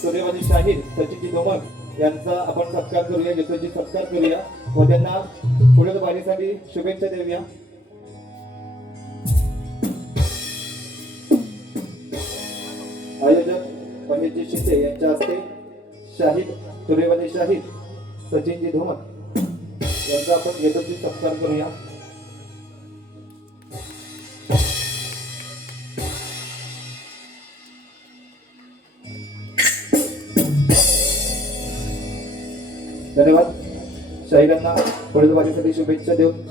सूर्यवंशी शाहीर सचिनजी धोमक यांचा आपण सत्कार करूया, यशस्वी सत्कार करूया व त्यांना पुढील वारीसाठी शुभेच्छा देऊया. आयोजक पंडितजी शिंदे यांच्या हस्ते शाहीर सूर्यवंशी शाहीर सचिनजी धोमक यांचा आपण यशस्वी सत्कार करूया. धन्यवाद. शाहिरांना पुढील वारीसाठी शुभेच्छा देऊन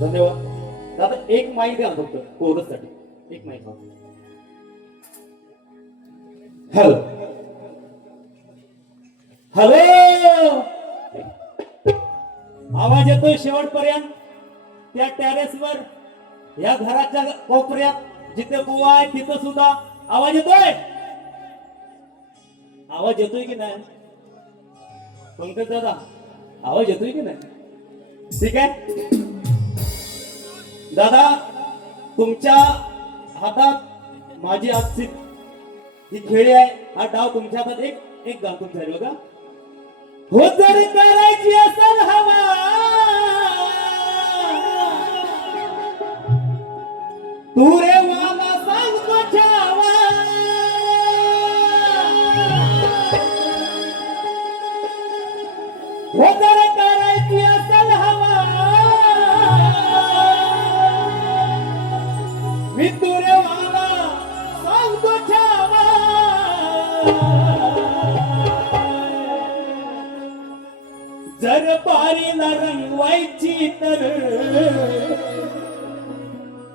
धन्यवाद दादा. एक माईक द्या फक्त कोरस साठी. एक माईक. हॅलो हॅलो, आवाज येतोय शेवटपर्यंत? त्या टेरेसवर, या घराच्या कोपऱ्यात जिथे बुवा आहे तिथं सुद्धा आवाज येतोय? आवाज येतोय की नाही पंकज दादा? आवाज येतोय की नाही? ठीक आहे दादा, तुमच्या हातात माझी आजची ही खेळी आहे. हा डाव तुमच्या हातात. एक गाव तुमच्या बघा. हो जर करायची असेल हवा, तू रे वाला सांगतो छावा. हो जर करायची असेल हवा, मी तू रे वाला सांगतो छावा. जर पारीला रंगवायची तर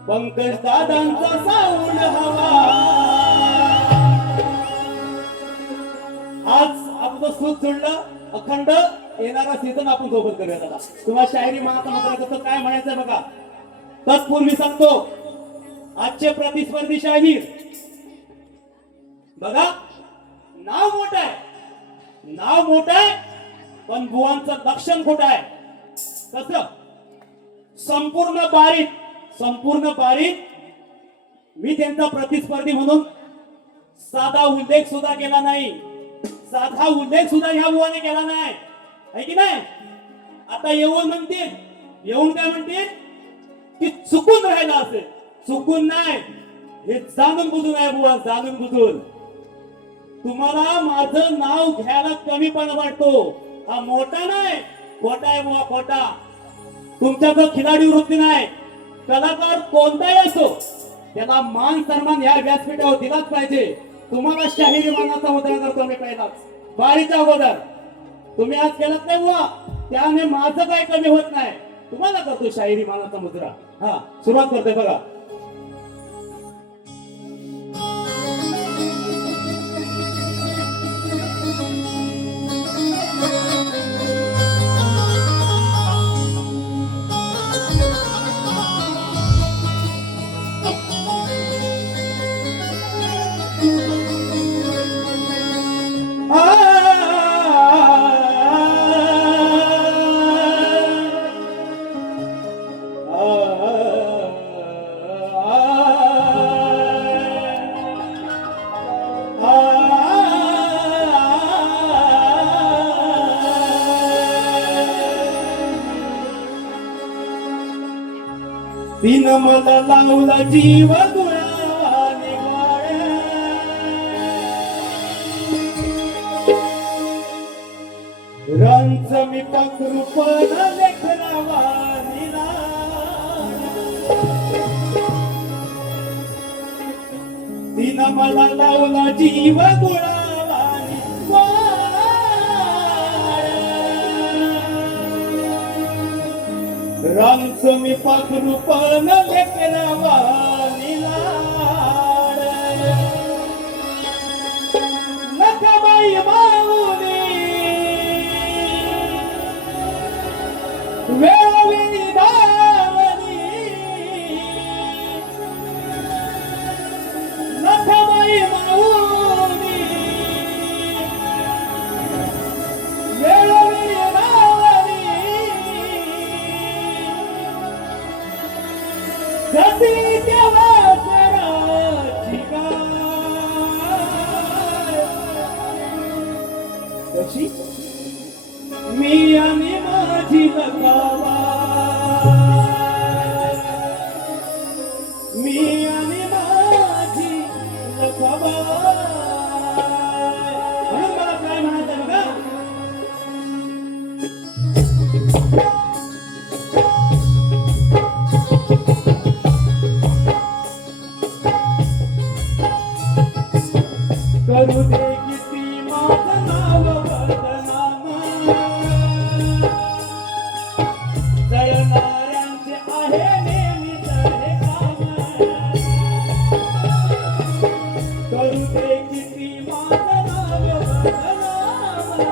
पंकज दादांचा साऊंड हवा. आज आपलं सूत जुळलं. अखंड येणारा सीझन आपण सोबत करूया दादा. तुम्हाला शायरी मनात कसं काय म्हणायचं बघा. तत्पूर्वी सांगतो, आजचे प्रतिस्पर्धी शाहीर बघा, नाव मोठं आहे, नाव मोठं आहे, पण बुवांचं लक्षण खोटं आहे. कसं? संपूर्ण बारीक मी त्यांचा प्रतिस्पर्धी म्हणून साधा उल्लेख सुद्धा केला नाही. साधा उल्लेख सुद्धा ह्या बुवाने केला नाही, आहे की नाही? आता येऊन काय म्हणतील की चुकून राहिला असेल. चुकून नाही, हे जाणून बुजून आहे बुवा, जाणून बुजून. तुम्हाला माझं नाव घ्यायला कमीपणा वाटतो. हा मोठा नाही, खोटा आहे बुवा, खोटा. तुमच्याकडे खिलाडी वृत्ती नाही. कलाकार कोणताही असो, त्याला मान सन्मान या व्यासपीठावर दिलाच पाहिजे. तुम्हाला शाहिरी मानाचा मुद्रा करतो मी पहिलाच बारीच्या अगोदर. तुम्ही आज केलात नाही बुवा, त्याने माझं काही कमी होत नाही. तुम्हाला करतो शाहिरी मानाचा मुद्रा. हा, सुरुवात करतोय बघा. दिन मला लावला जीव गुळावाने वाड्या. रंच मी पकृपण लेखनावानी दिन मला लावला जीव गुळावानी वाड्या. रंच मी पकृपण लेखनावानी नखबाई माऊली वेळोवेळी धावली. नखबाई माऊली वेळोवेळी धावली. जशी देवाची गाय तशी मी आणि माझी लखावा. मी आणि माझी लखावा. म्हणून मला काय म्हणायचं बघा. करू दे किती माझं नाव वर्धनामा. जळणाऱ्यांचे आहे नेहमी तळे काम. करू दे किती माझं नाव वर्धनामा.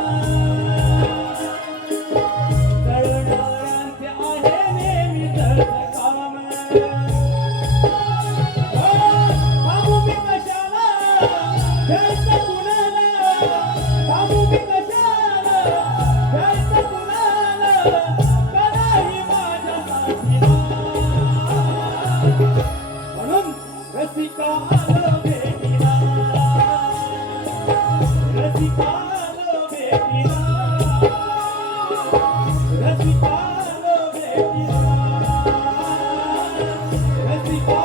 जळणाऱ्यांचे आहे नेहमी तळे काम. थांबू मी कशाला जायचं कुणाला. थांबू मी कशाला जायचं कुणाला. कलाही माझ्या साथीला. म्हणून रसिका आलो भेटीला. रसिका आलो भेटीला. रसिका आलो भेटीला. रसिका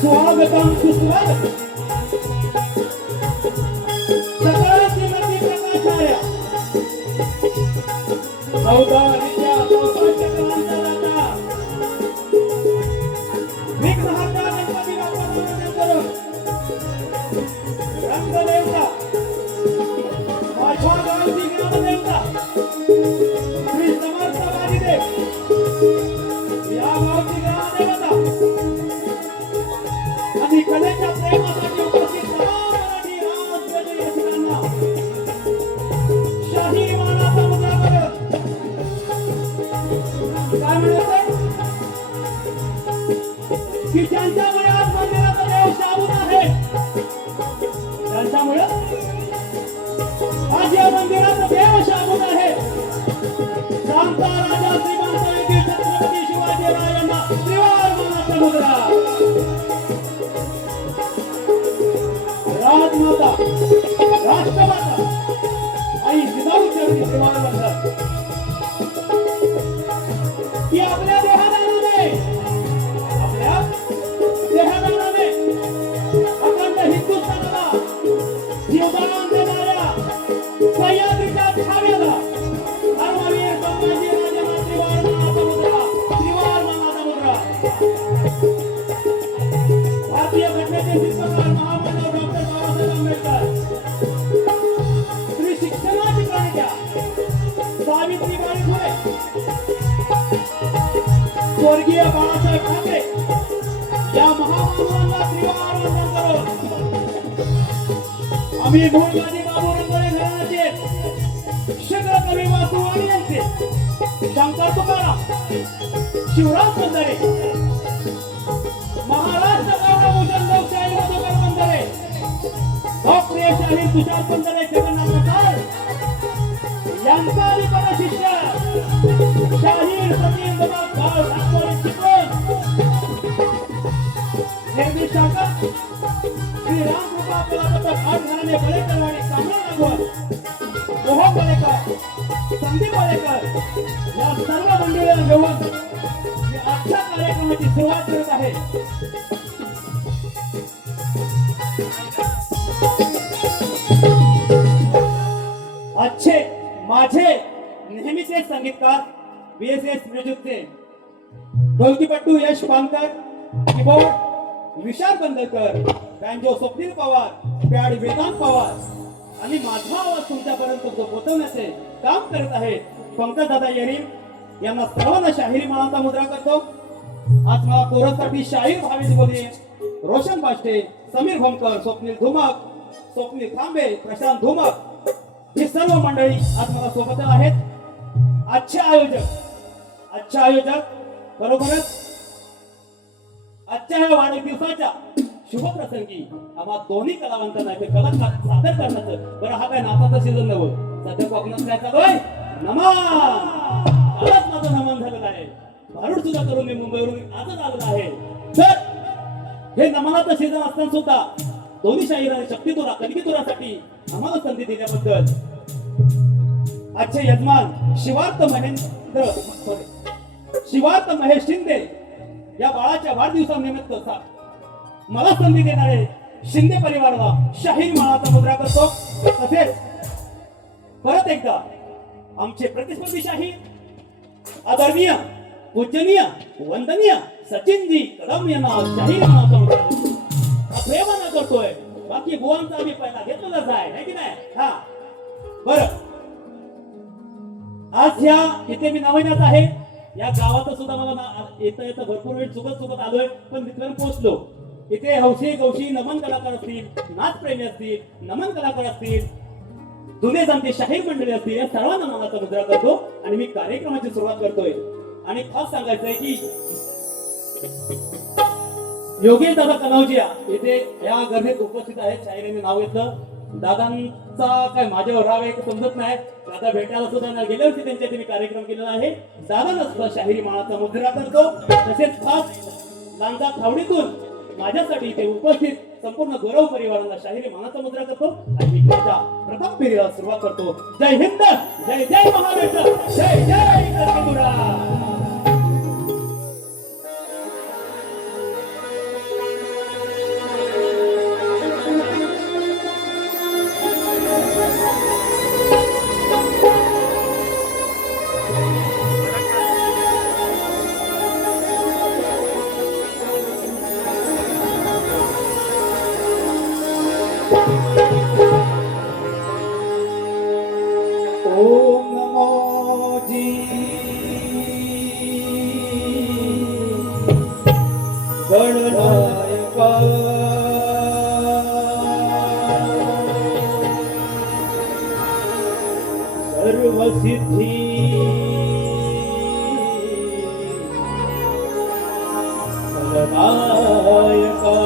स्वागतम सुस्वागत. सकाळची नदी प्रकाशाया. सौदारीच्या पावसाच्या कलांतराचा. विघ्नहर्ता गणपती बाप्पाचं पूजन करून रंगदेवता माझ्या गावची ज्ञानदेवता श्री समर्थ वारीदेव या गावची ज्ञानदेवता आणि कलेच्या प्रेमासाठी उपस्थित तमाम मराठी रामप्रेमी रसिकांना शाही मानाचा मुद्रा करत काय म्हणते की ज्यांच्यामुळे आज मंदिराचा देव शाबूत आहे. त्यांच्यामुळे आज या मंदिराचा देव शाबूत आहे. शांता राजा श्रीमंत येथील छत्रपती शिवाजी राजांना त्रिवार मानाचा मुद्रा. राजमाता राष्ट्रमाता आई जिजाऊ चरणी त्रिवार म्हणतात की आपल्या देहादानाने अखंड हिंदुस्थानाला जीवदान देणाऱ्या सह्याद्रीच्या छाव्याला धर्मवीर संभाजी राजांना त्रिवार मानाचा मुद्रा. त्रिवार मानाचा मुद्रा. भारतीय घटनेचे शिल्पकार महामानव डॉक्टर बाबासाहेब आंबेडकर. स्त्री शिक्षणाची प्रणेत्या सावित्रीबाई फुले स्वर्गीय बाळासाहेब ठाकरे या महामानवांना त्रिवार वंदन करून आम्ही मूळगाजी बाबू रंगोळे घराण्याचे शंकर कवी वासुवाणी यांचे शंकर तुकाराम शिवराज बंधारे महाराष्ट्र गौरवभूषण लोकशाही मधुकर बंधारे लोकप्रिय शाहीर तुषार बंधारे जगन्नाथ प्रसाद यांचा अधिकार शिष्य शाहीर सचिन बाळ ठाकरे चिपळूण नेहमी शाखा श्री रामकृपा कलापथक आठ घराणे बळेकरवाडी कांबळे लागवड मोहन बळेकर संदीप बळेकर या सर्व मंडळींना घेऊन मी आजच्या कार्यक्रमाची सुरुवात करत आहे. आजचे माझे नेहमीचे संगीतकार BSS म्युझिकचे ढोलकीपट्टू यश पानकर, कीबोर्ड विशाल बंदरकर, बँजो स्वप्नील पवार, पॅड वेदांत पवार आणि माझा आवाज तुमच्यापर्यंत पोहोचवण्याचे काम करत आहेत पंकज दादा येरीम यांना सर्वांना शाहिरी मानाचा मुद्रा करतो. आज मला कोरससाठी शाहीर भावेश बोले, रोशन बाष्टे, समीर भोमकर, स्वप्नील धुमक, स्वप्नील तांबे, प्रशांत धुमक ही सर्व मंडळी आज मला सोबत आहेत. आजचे आयोजक बरोबरच आजच्या ह्या वाढदिवसाच्या शुभ प्रसंगी आम्हा दोन्ही कलावंतांना कला सादर करण्याचं बरं हा काय नाचाचा सीझन नव्हतं. सध्या कोकणात काय चालू आहे नमन. कालच माझं नमन झालेलं आहे. भारूड सुद्धा करून मी मुंबईवरून आजच आलेला आहे. तर हे नमनाचं सीझन असताना सुद्धा दोन्ही शाहीरांनी शक्तितुरा कणकीतुरासाठी आम्हाला संधी दिल्याबद्दल आजचे यजमान शिवार्थ महेश शिंदे या बाळाच्या वाढदिवसानिमित्त मला संधी देणारे शिंदे परिवाराला शाहीर मानाचा मुद्रा करतो. तसेच परत एकदा आमचे प्रतिस्पर्धी शाहीर आदरणीय पूजनीय वंदनीय सचिनजी कदम यांना शाहीर मानाचा मुद्रा करतो. प्रेमानं करतोय. बाकी बुवांचा आम्ही पहिला घेतलेलाच आहे की नाही. हा बरं आज ह्या इथे मी नवीनच आहे. या गावात सुद्धा मला येता भरपूर वेळ चुकत आलोय पण तिथपर्यंत पोहोचलो. इथे हौशी गौशी नमन कलाकार असतील, नाचप्रेमी असतील, नमन कलाकार असतील, जुने जाणते शाहीर मंडळी असतील या सर्वांना मनाचा मुद्रा करतो आणि मी कार्यक्रमाची सुरुवात करतोय. आणि खास सांगायचंय की योगेश दादा कनौजिया इथे या गर्दीत उपस्थित आहेत. शाहिरांनी नाव घेतलं. दादांचा काय माझ्यावर राग आहे समजत नाही. दादा भेटायला सुद्धा गेल्या वर्षी त्यांच्या मी कार्यक्रम केलेला आहे. दादांना सुद्धा शाहिरी मानाचा मुद्रा करतो. तसेच खास लांजा थावडीतून माझ्यासाठी इथे उपस्थित संपूर्ण गौरव परिवाराला शाहिरी मानाचा मुद्रा करतो आणि मी त्याच्या प्रथम फेरीला सुरुवात करतो. जय हिंद, जय जय महाराष्ट्र, जय जय कणकीतुरा. ओम नमो जी गणनायका सर्वसिद्धी फलदायका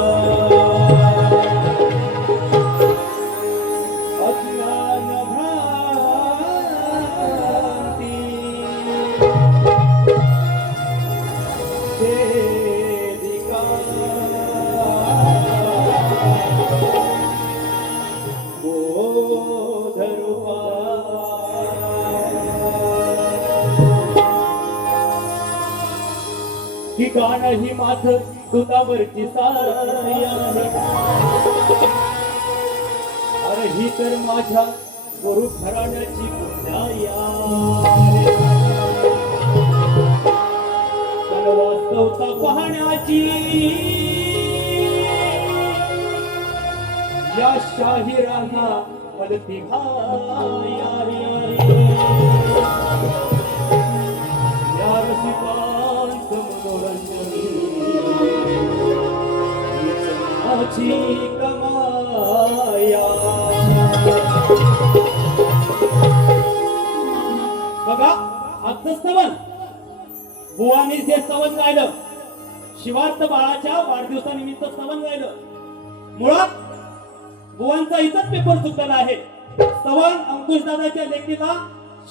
ठिकाण ही माझ दुधावरची सारी आहे. अरे ही तर माझ्या गुरु घराण्याची पुण्याई आहे. पण वास्तवता पाहण्याची या शाहिरांना पलती घाई आहे. या रसिकांत आजचं स्तवन बुवानी जे स्तवन गायलं शिवार्थ बाळाच्या वाढदिवसानिमित्त स्तवन गायलं. मुळात बुवांचा इथंच पेपर चुकलेला आहे. स्तवन अंकुश दादाच्या लेखणीला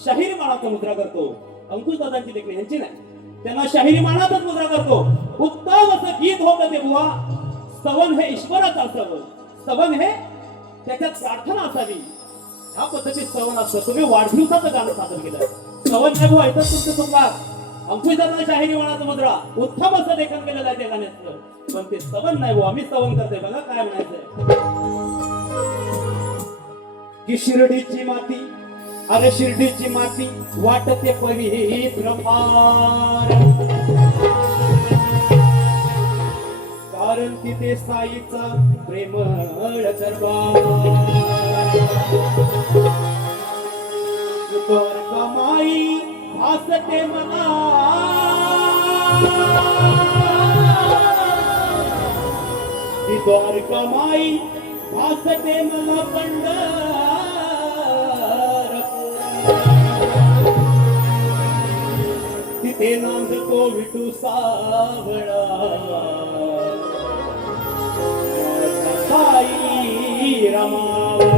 शाहिरी मानाचा मुद्रा करतो. अंकुश दादांची लेखणी यांची नाही, त्यांना शाहिरी मानातच मुद्रा करतो. उत्तम असं गीत होतं ते बुवा. स्तवन हे ईश्वराचं असावं, स्तवन हे त्याच्यात प्रार्थना असावी, ह्या पद्धतीत स्तवन असतं. तुम्ही वाढदिवसाचं गाणं सादर केलं, स्तवन नाही बुवा, इथं तुमचं चुकला. अंकुश दादा शाहिरी मानाचा मुद्रा, उत्तम असं लेखन केलेलं आहे त्या गाण्याचं, पण ते स्तवन नाही बुवा. आम्ही स्तवन करतोय बघा काय म्हणायचंय. की शिर्डीची माती, अरे शिर्डीची माती वाटते पवित्र फार, कारण तिथे साईचा प्रेमळ दरबार. तर कमाई भासते मला, ती द्वारकामाई भासते मला पंढरपूर. तिथे नांदतो विठू सावळा, साई रमावा.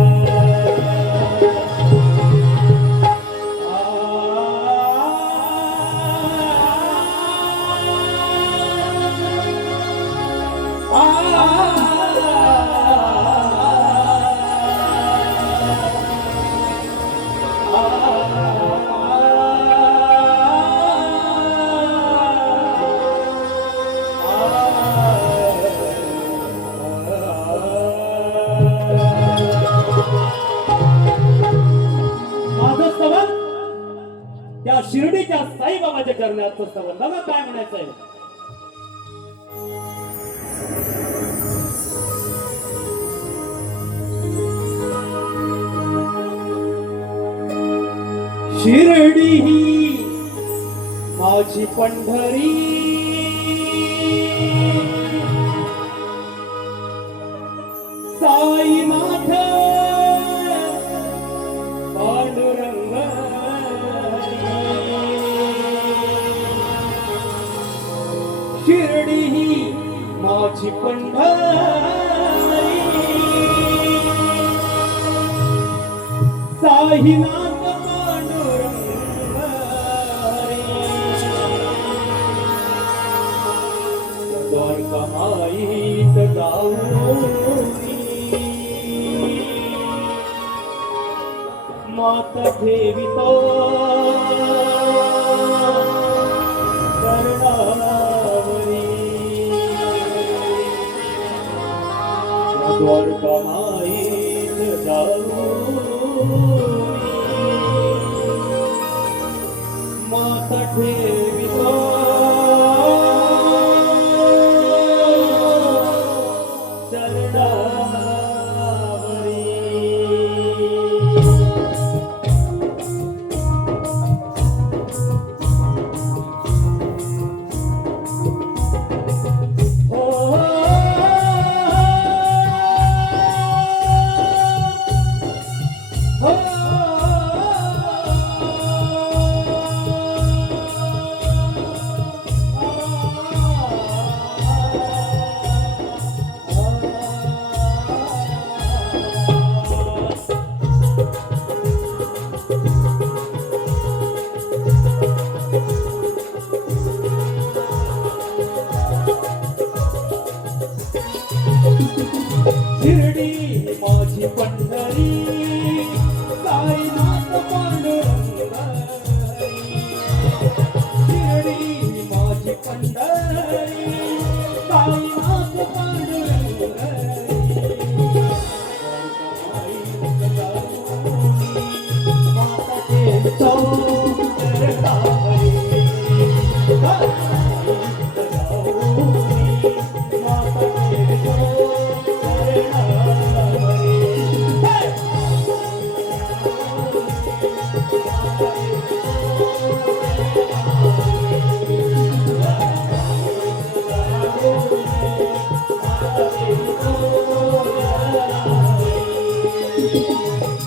माझं स्तवन त्या शिर्डीच्या साईबाबाच्या चरणाचं स्तवन. बघा काय म्हणायचं आहे. शिर्डी ही माझी पंढरी, साईनाथ पांडुरंग. शिर्डी ही माझी पंढरी, साईनाथ द्वारकामाईत जाऊनी मात ठेवितो चरणावरी. द्वारकामाईत जाऊनी मात ठेवितो शिर्डी माझी पंढरी, साईनाथ पांडुरंग. शिर्डी माझी पंढरी, साईनाथ पांडुरंग. माता ठेवितो चरणावरी, माता ठेवितो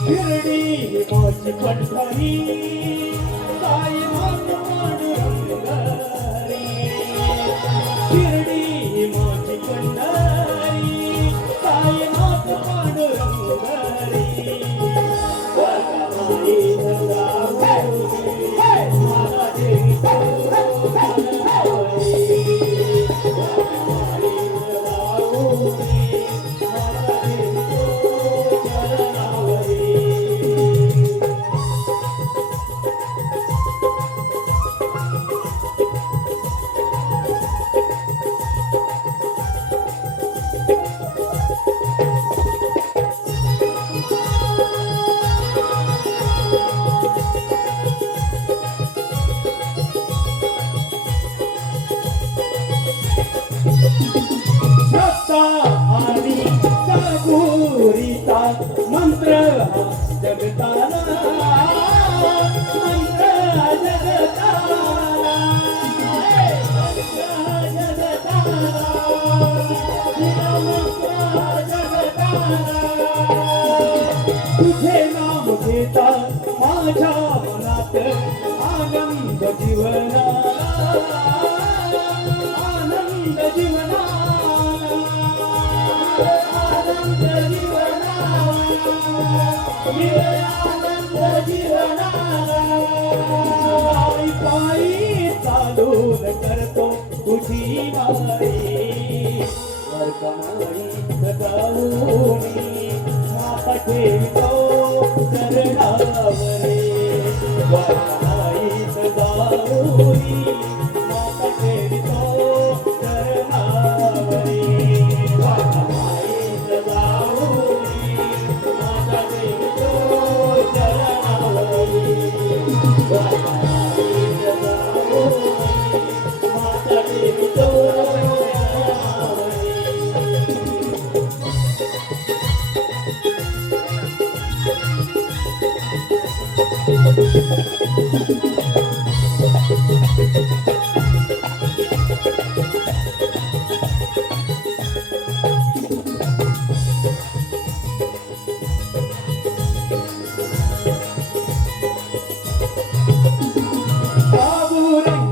शिर्डी माझी पंढरी, साईनाथ आनंद जीवना आनंद जीवना आनंद जीवना आनंद जीवना पायी पायी चालून करतो तुझी माई वर कमाई जाऊनी माता ठेवतो चरणावरी वर कमाई जाऊनी माता ठेवतो चरणावरी वर कमाई जाऊनी माता ठेवतो चरणावरी वर कमाई जाऊनी माता ठेवतो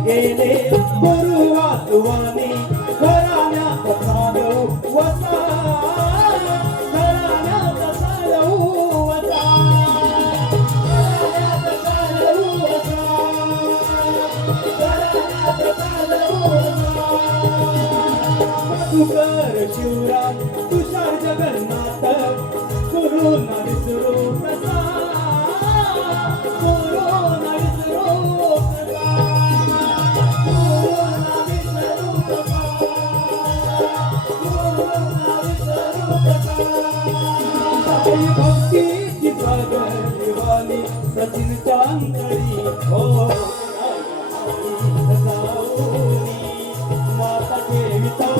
गेले गुरुवासुवानी घराण्यात चालू वसा घराण्यात चालू वसा घराण्यात चालू वसा घराण्यात चालू वसा मधुकर शिवराम तुषार जगन्नाथ गुरु न विसरू कसा गुरु न विसरू भक्तीची भगवानी सचिन चांदळी हो जाऊनी माता ठेवितो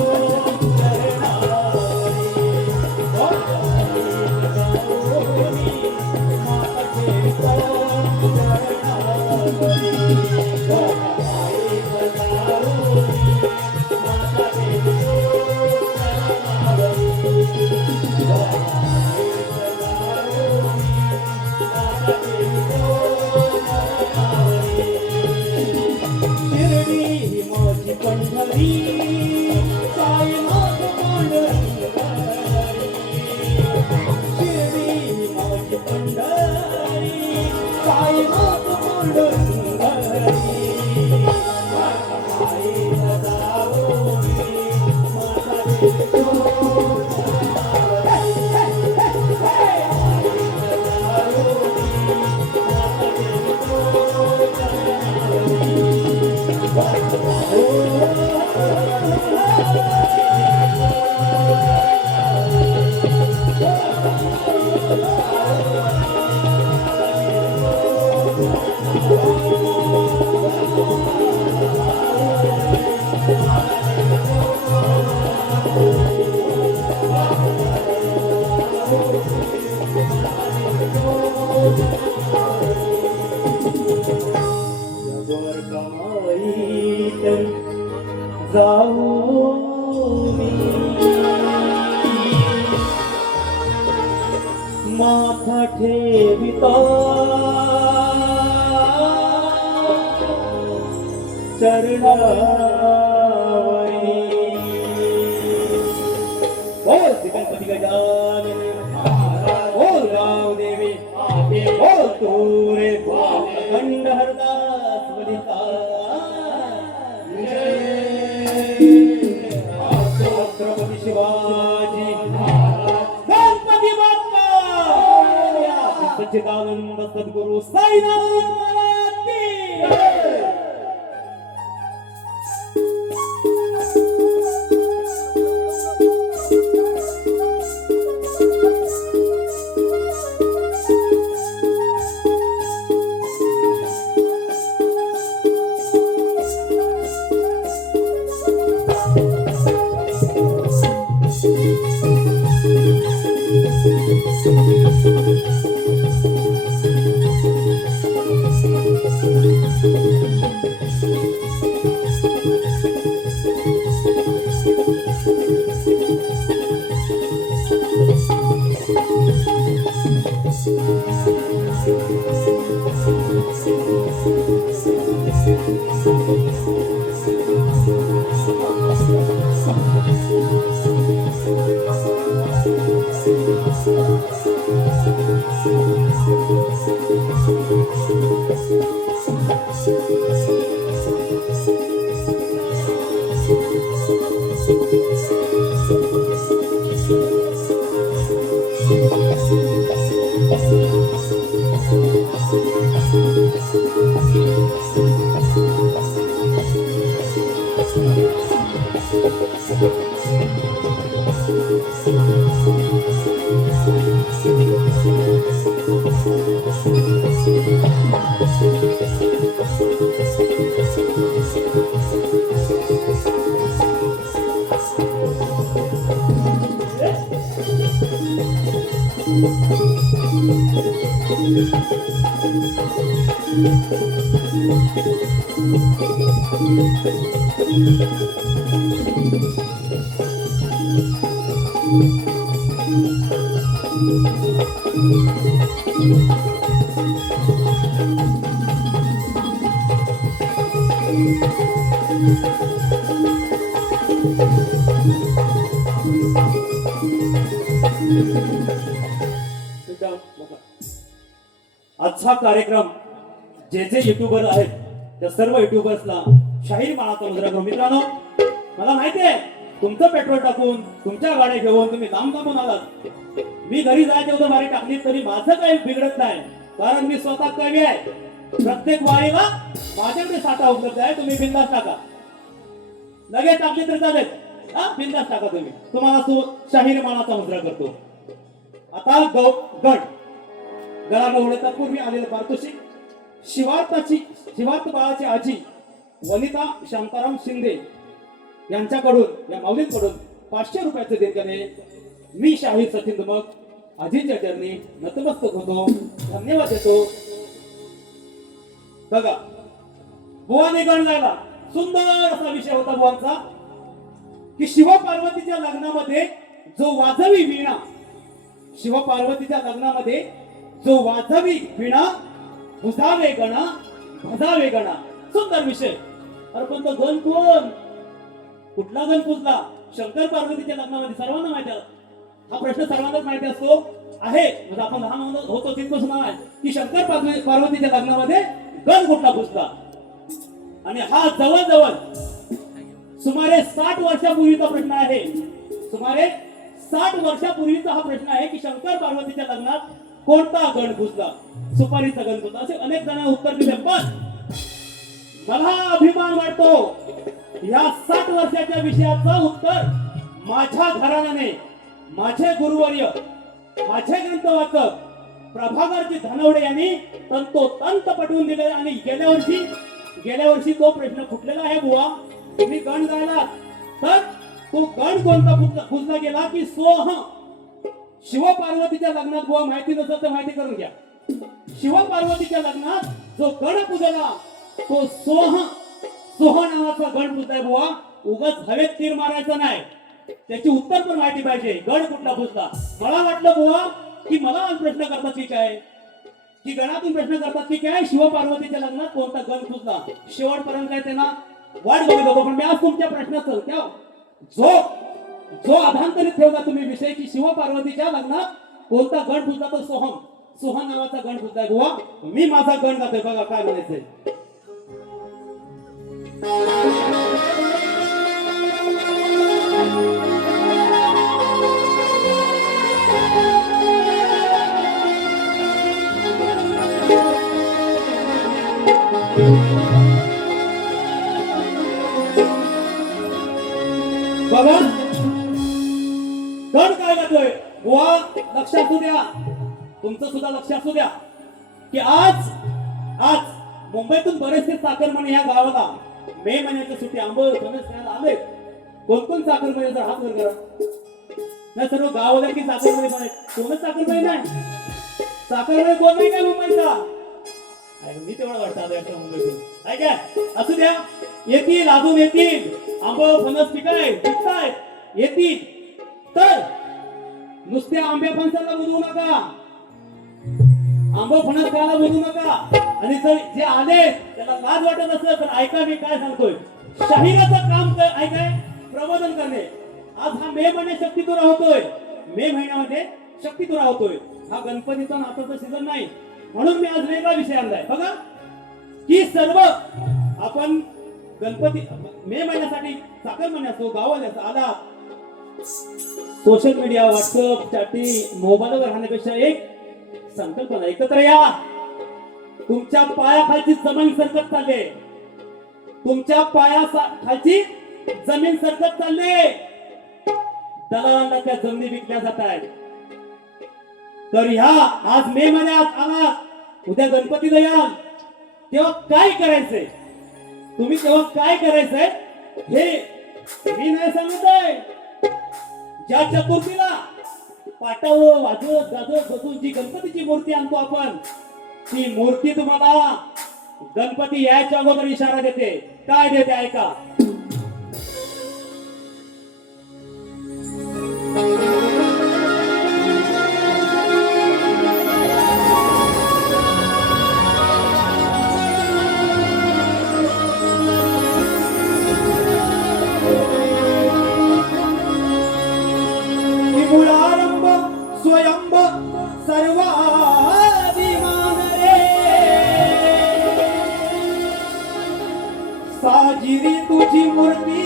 चरणावरी हो जाऊनी माता ठेवितो चरणावरी हो जाऊनी माता ठेवितो चरणावरी शिर्डी ही माझी पंढरी साईनाथ पांडुरंगारी शिर्डी ही माझी पंढरी साईनाथ पांडुरंगारी माता जाऊनी माता देतो जबर कमाई तर जाऊ माथा ठेविता चरणावरी बोल गणपती गजानन बोल रावदेवी बोल तूरे खंड हरदास वनिता छत्रपती शिवाजी गणपती बाप्पा सच्चिदानंद सद्गुरु साईनाथ महाराज की जय. Thank you. आजचा कार्यक्रम जे जे युट्यूबर आहेत त्या सर्व युट्यूबर्सला शाहीर मानाचा मुजरा करू. मित्रांनो, मला माहिती आहे तुमचं पेट्रोल टाकून तुमच्या गाड्या घेऊन तुम्ही लांब लांबून आलात. मी घरी जायचं होतं वारी टाकली तरी माझं काही बिघडत नाही, कारण मी स्वतः कवी आहे. प्रत्येक वारीला माझ्याकडे साठा उपलब्ध आहे. तुम्ही बिंदास टाका, लगेच टाकली तर चालेल. हा, बिंदास टाका तुम्ही. तुम्हाला तो शाहीर मानाचा मुजरा करतो. आता गण गळाला ओढता पूर्वी आलेले पारितोषिक शिवार्थ बाळाची आजी वनिता शांताराम शिंदे यांच्याकडून, या माऊलींकडून 500 रुपयाचे देणग्याने मी शाहीर सचिन धुमक आजींच्या चरणी नतमस्तक होतो, धन्यवाद देतो. बघा, बुवाने गण गायला. सुंदर असा विषय होता बुवांचा की शिवपार्वतीच्या लग्नामध्ये जो वाजवी वीणा, शिवपार्वतीच्या लग्नामध्ये जो वाजवी वीणा, बुजावे गणा भजावे गणा. सुंदर विषय. अरे पण तो गण कोण? कुठला गण पुजला? शंकर पार्वतीच्या लग्नामध्ये सर्वांना माहिती आहे. हा प्रश्न सर्वांनाच माहिती असतो आहे, म्हणजे आपण लहान होतो तिथपासून आहे की शंकर पार्वतीच्या लग्नामध्ये गण कुठला पुजला. आणि हा जवळजवळ सुमारे 60 वर्षापूर्वीचा प्रश्न आहे. सुमारे 60 वर्षापूर्वीचा हा प्रश्न आहे की शंकर पार्वतीच्या लग्नात कोणता गण पुजला. सुपारीचा गण पुजला. असे अनेक जणांना उत्तर दिले. पण मला अभिमान वाटतो या 60 वर्षाच्या विषयाचं उत्तर माझ्या घराण्याने, माझे गुरुवर्य, माझे ग्रंथवाचक प्रभाकरजी धनवडे यांनी तंतोतंत पटवून दिले. आणि गेल्या वर्षी तो प्रश्न फुटलेला आहे. बुवा, तुम्ही गण गायला तर तो गण कोणता पुजला गेला की सोह. शिवपार्वतीच्या लग्नात बुवा माहिती नसेल तर माहिती करून घ्या. शिवपार्वतीच्या लग्नात जो गण पूजला तो सोह नावाचा गण पूजलाय बुवा. उगाच हवेत तीर मारायचा नाही, त्याची उत्तर पण माहिती पाहिजे. गण कुठला पूजला? मला वाटलं बुवा की मला आज प्रश्न करतात की काय, की गणातून प्रश्न करतात की काय शिवपार्वतीच्या लग्नात कोणता गण पूजला. शेवटपर्यंत काय त्यांना वाट बघत होतो. पण मी आज तुमच्या प्रश्नाचं त्या जो अभांतरित ठेवला तुम्ही विषय की शिवपार्वतीच्या लग्नात कोणता गण पूजला, तर सोह नावाचा गण पूजलाय बुवा. मी माझा गण गातोय. बघा काय म्हणायचंय. बघा गण काय गातोय बुवा. लक्षात असू द्या, तुमचं सुद्धा लक्ष असू द्या की आज मुंबईतून बरेचसे चाकरमानी या गावाला मे महिन्याची सुट्टी आंबोळ फणस खायला आले. कोण चाकरमानी जर हात वर करा. नाही सर्व गावाला की चाकरमानी पण आहेत. कोणच चाकरमानी नाही. चाकरमानी कोण नाही काय मुंबईचा. मी तेवढा वाटतं आता मुंबईतून काय काय असू द्या. येतील, अजून येतील. आंबोळ फणस पिकतायत येतील. तर नुसत्या आंब्या फणसाला बुजवू नका. आंबा फणस खायला बोलू नका. आणि जर जे आले त्याला लाज वाटत असेल तर ऐका मी काय सांगतोय. शाहिराचं काम ऐकाय प्रबोधन करणे. आज हा मे महिने शक्तीतून राहतोय. मे महिन्यामध्ये शक्तीतून राहतोय. हा गणपतीचा नाताचा सीझन नाही म्हणून मी आज वेगळा विषय आणलाय. बघा की सर्व आपण गणपती मे महिन्यासाठी साखर महिना असतो गावाला आला सोशल मीडिया व्हॉट्सअप चॅटिंग मोबाईलवर राहण्यापेक्षा एक संकल्पना एकत्र या. तुमच्या पायाखालची जमीन सरकत चालले. तुमच्या पायाखालची जमीन सरकत चालले. दलालांना त्या जमिनी विकल्या जात आहेत. तर ह्या आज मे महिन्यात आलात उद्या गणपतीला याल तेव्हा काय करायचंय तुम्ही तेव्हा काय करायचंय हे मी नाही सांगतोय. ज्या चतुर्थीला पाटावर वाजवत गाजवत बसून जी गणपतीची मूर्ती आणतो आपण ती मूर्ती तुम्हाला गणपती यायच्या अगोदर इशारा देते. काय देते ऐका. मूळारंभ स्वयंभ सर्वादिमान रे साजिरी तुझी मूर्ती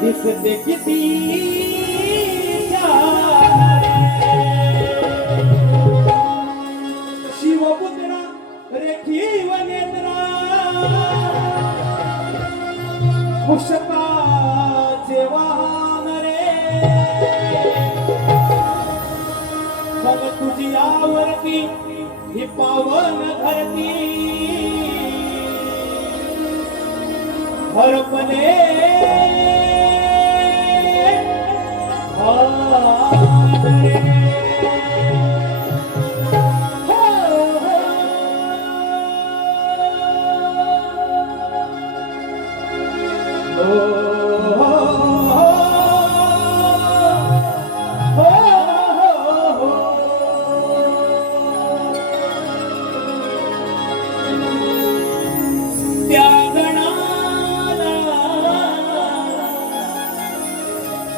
दिसते किती छान रे. शिवपुत्रा रेखीव नेत्रा मुशकाचे वाहन रे बघ तुझी आवरती ही पावन धरती हरपले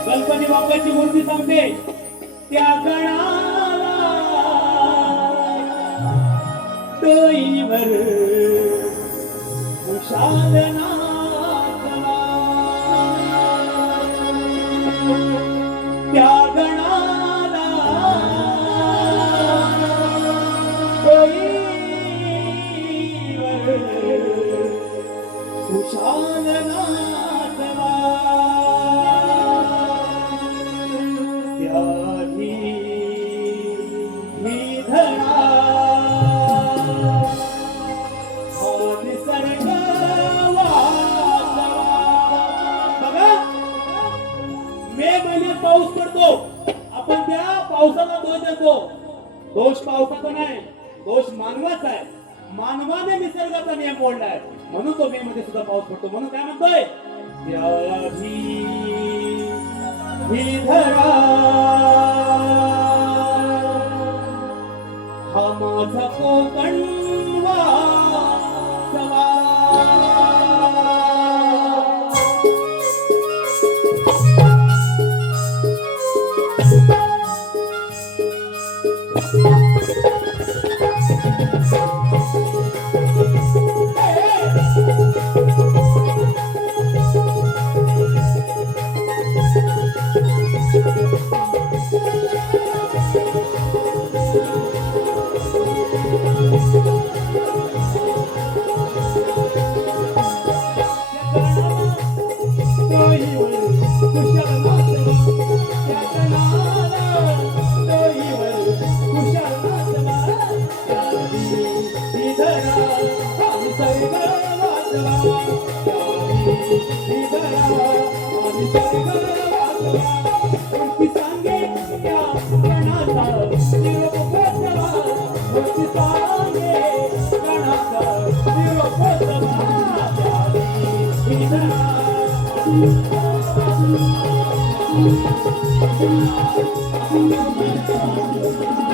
गणपती बाप्पाची मूर्ती सांगते त्या गणाला डोईवर उषाद नाचला. त्या गणाला डोईवर उषाद नाचला. मे महिन्यात पाऊस पडतो आपण त्या पावसाला दोष देतो. दोष पावसाचा नाही दोष मानवाचा आहे. मानवाने निसर्गाचा नियम मोडलाय म्हणून तो मे मध्ये सुद्धा पाऊस पडतो. म्हणून काय म्हणतोय ही धरा हा माझा कोकण वासवा. Thank you.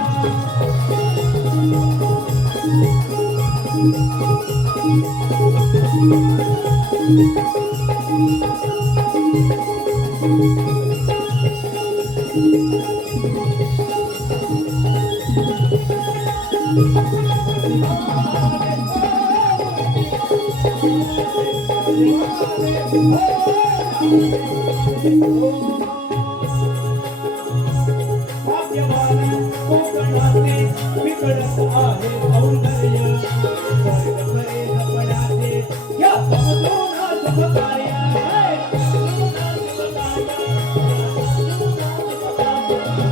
भाग्यवान कोकणाचे विकडत आहे सौंदर्य स्वर्ग परे जपण्याचे या समतोला समकार्य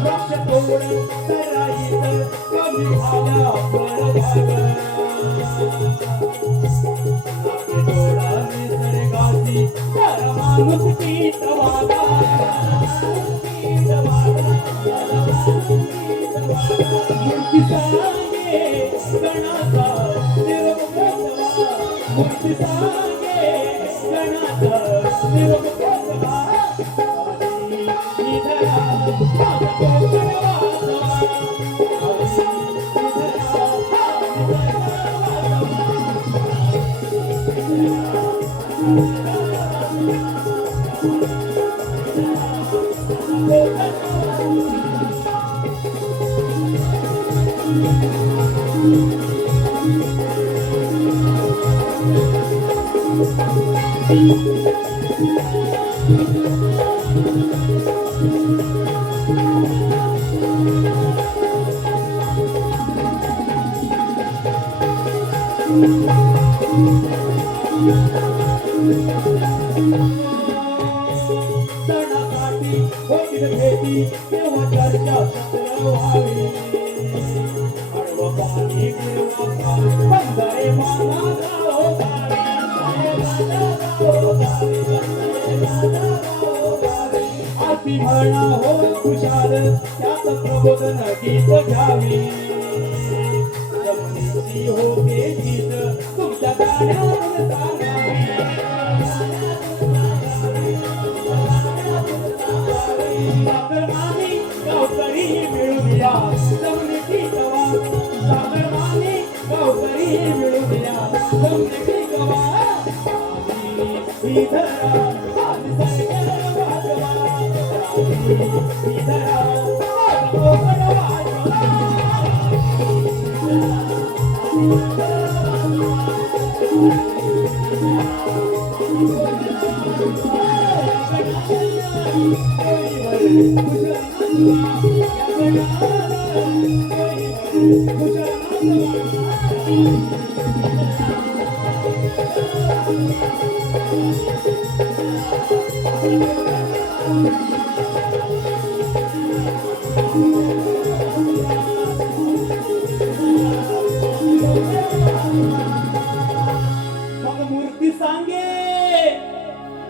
वृक्ष तोड सराईत कमी झाल्या फळभाग नाके तोडा निसर्गाची तर माणूस पीत वागा मूर्ती सांगे गणाचा निरोप पोचवा मूर्ती सांगे गणाचा निरोप पोचवा निधरा माझा कोकण वाचवा सणासाठी होईल भेटी तेव्हा चर्चा सत्र व्हावी आडवं पाणी गिरवा बंधारे माझा गाव आरती म्हणा हो खुशाल त्यात प्रबोधन गीत घ्यावी जमिनीची होते गीत तुमच्या गाण्यातून सांगावी सागर माने गावकरी मिळूया जमिनीची गवा सागर माने गावकरी मिळूया जमिनीची गवा धरा आज सरकार वाजवा धरा कोकण मग मूर्ती सांगे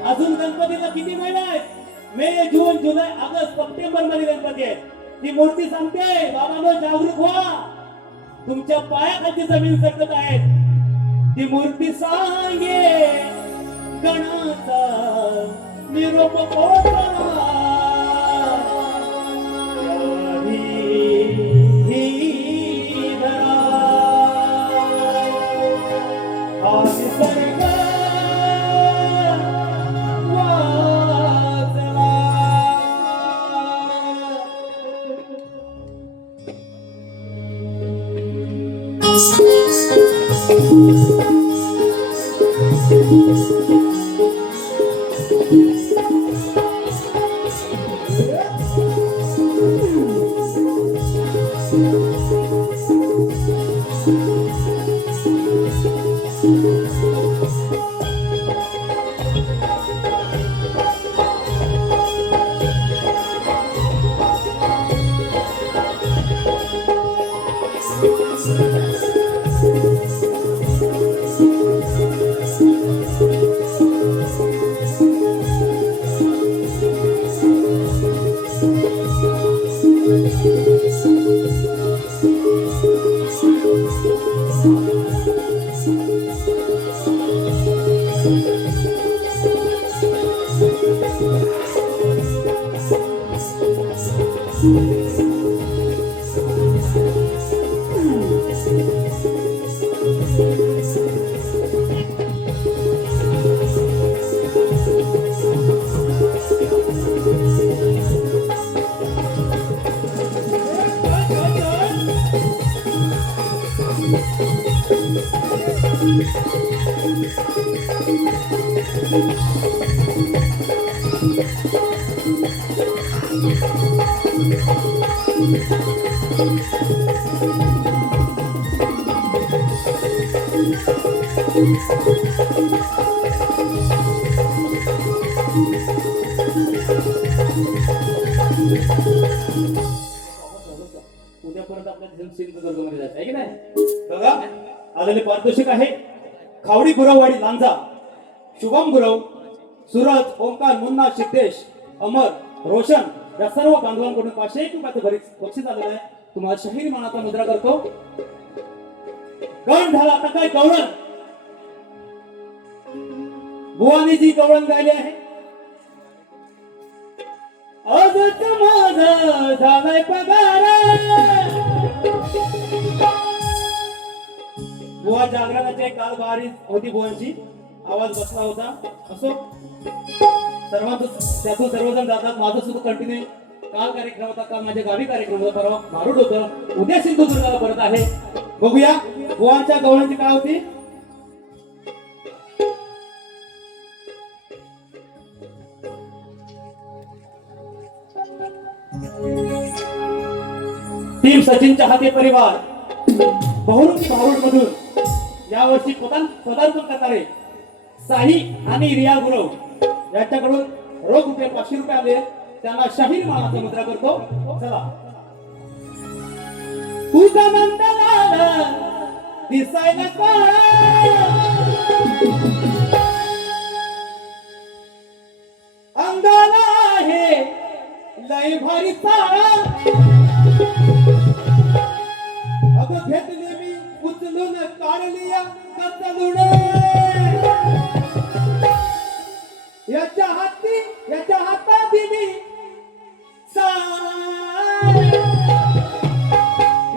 अजून गणपतीला किती महिने आहेत मे जून जुलै ऑगस्ट सप्टेंबर मध्ये गणपती आहेत ती मूर्ती सांगते बाबांनो जागरूक व्हा तुमच्या पायाखाली जमीन सरकत आहेत ती मूर्ती सांगे गणाचा निरोप पोचला उद्या परत आपल्या सिंधुदुर्गमध्ये जायचं आहे की नाही बघा आलेले पारितोषिक आहे खावडी गुरववाडी लांजा शुभम गुरव सूरज ओंकार मुन्ना सिद्धेश अमर रोशन या सर्व बांधवांकडून 501 रुपयाचं बक्षीस आलेलं आहे तुम्हाला शाहीर मानाचा मुद्रा करतो गण झाला आता काय गवळण बुवानी जी गवळण गायली आहे आजच माझा झालाय पगार बुवा जागरणाचे काल बारी होती बुवांची आवाज बसला होता असो सर्वांचं त्यातून सर्वजण जातात माझं सुद्धा कंटिन्यू काल कार्यक्रम होता काल माझ्या गावी कार्यक्रम होता परवा मारूड होतं उद्या सिंधुदुर्गाला परत आहे बघूया बुवांच्या गवळणची काय होती टीम सचिन चहाते परिवार बहुरुखी भारूड मधून यावर्षी पदार्पण करणारे साई आणि रिया गुरव यांच्याकडून रोख रुपये 500 रुपये आले त्यांना शाहीर मानाचा मुद्रा करतो चला तुझा नंदलाल दिसायला काळा अंगाला आहे लय भारी सारा अगं घेतले मी उचलून काढली कचलून याच्या हातात दिली साय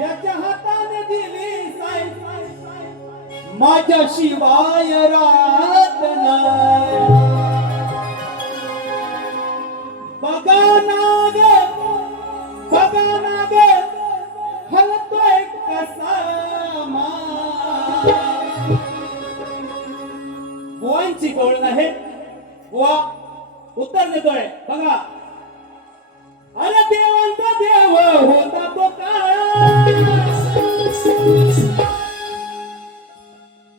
याच्या हाताने दिली साय माझ्या शिवाय रात नाही बघा नाग हलतोय कसा बुवांची गवळण आहे बुवा उत्तर देतोय बघा अरे देवांचा देव होता तो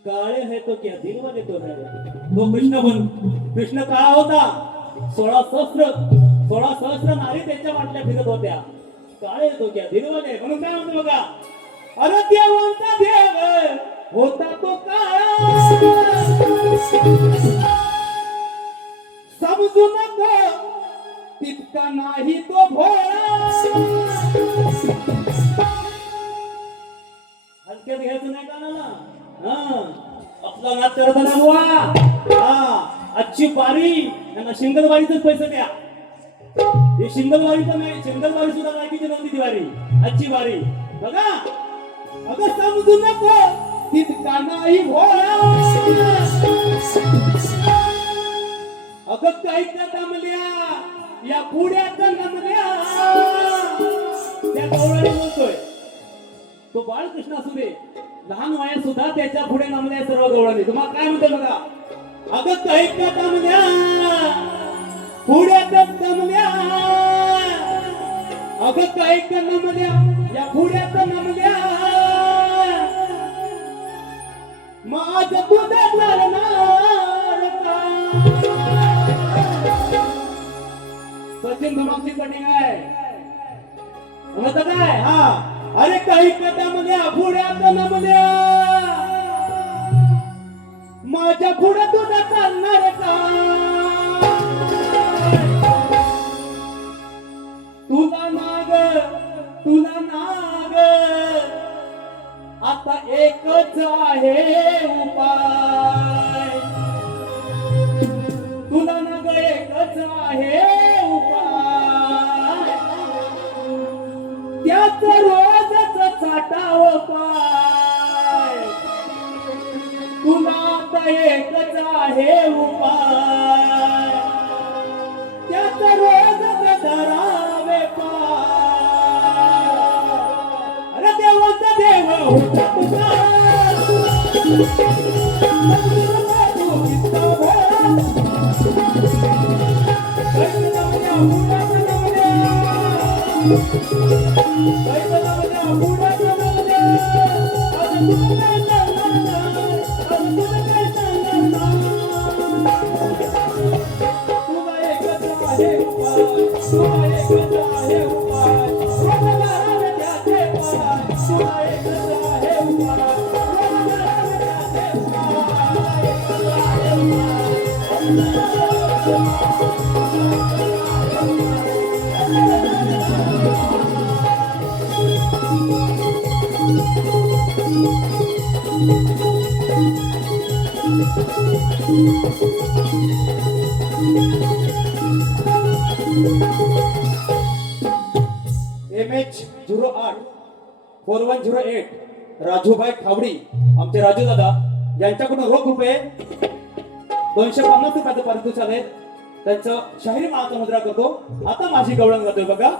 काळे है तो क्या दिल वाले तो है तो कृष्ण काळा होता 16 सहस्र नारी त्याच्या वाटल्या फिरत होत्या काळे तो क्या दिलवाले म्हणून काय म्हणतो बघा अरे देवांचा देव होता तो काळा समजू नको तितका नाही तो भोळा हलक्यात घ्यायचं नाही कानाला आपला नाच करत ना बुवा आजची बारी यांना शिंगलवारीच पैसे द्या हे शिंगलवारीचं नाही शिंगलवारी सुद्धा लायकीची नव्हती ती वारी आजची वारी बघा अगं समजू नको तितका नाही भोळा अगं काहीच्या दमल्या या पुढ्याचा नमल्या त्या गवळणी बोलतोय तो बाळकृष्ण असू दे लहान वयात सुद्धा त्याच्या पुढे नमल्या सर्व गवळणी तुम्हाला काय म्हणते बघा अगं काहीच्या दमल्या पुढ्यात नमल्या अगं काहीच्या नमल्या या पुढ्यात नमल्या माझ तुझा करणार का सचिन धुमाकची कटिंग आहे म्हणत काय हा अरे काही कदामल्या पुढ्यात नमल्या माझ्या पुढे तुझा चालणार का तुला नाग आता एकच आहे उपाय तुला नाग एकच आहे उपाय त्याच रोजच चाटाव पाय तुला आता एकच आहे उपाय त्याच रोजच धरावे पाय अरे देवाचा देव होता तुझा MH084108 राजूभाई खावडी आमचे राजू दादा यांच्याकडून रोख रुपये 250 रुपयाचं पारितोषिक आहे. त्यांचं शाहिरी माळाचा मुद्रा करतो. आता माझी गवळण जातोय बघा.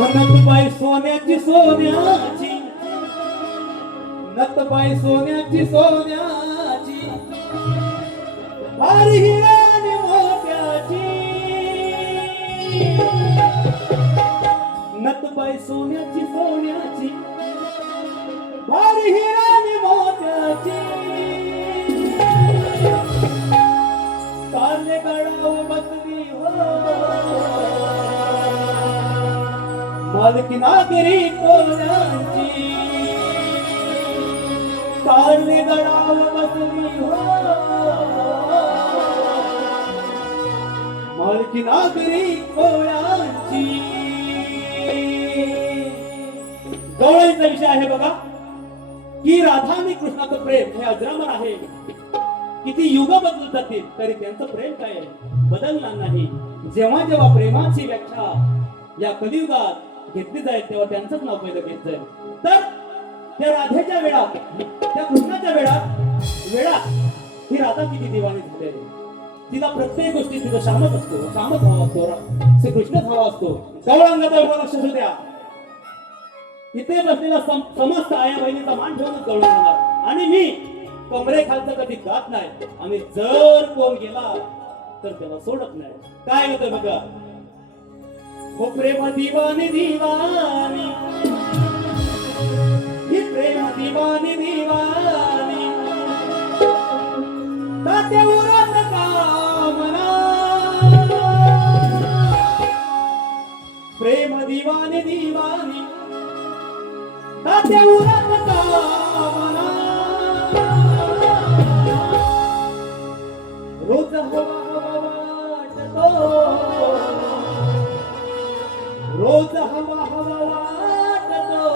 नथबाई सोन्याची सोन्याची नथबाई सोन्याची सोन्याची भारी हिरा आणि मोत्याची नथबाई सोन्याची सोन्याची भारी हिरा आणि मोत्याची काले गळाव बसली मालकी नागरी कोणाची काळी गडाव बसली मालकी नागरी कोणाची. गवळीचा विषय आहे बघा की राधा आणि कृष्णाचं प्रेम हे अजरामर आहे. किती युग बदलत जातील तरी त्यांचं प्रेम काय बदलणार नाही. जेव्हा जेव्हा प्रेमाची व्याख्या या कलियुगात घेतली जाईल तेव्हा त्यांचंच नाव पहिलं घेत जाईल. तर त्या राधेच्या वेळात त्या कृष्णाच्या वेळात ही राधा किती दिवाणी झालेली. तिला प्रत्येक गोष्टी तिचा शामच असतो, शामच हवा असतो, श्री कृष्णच हवा असतो. गवळांगाचा लक्ष द्या. इथे बसलेला समस्त आया बहिणीचा मान ठेवूनच गवळण होणार. आणि मी कमरे खालचं कधी गात नाही आणि जर कोण गेला तर त्याला सोडत नाही. काय होतं बघा. हो प्रेम दिवानी दिवानी ही प्रेम दिवानी दिवानी तात्या उरात कामना प्रेम दिवानी दिवानी तात्या उरात कामना रोज हवा वाटतो रोज हवा वाटतो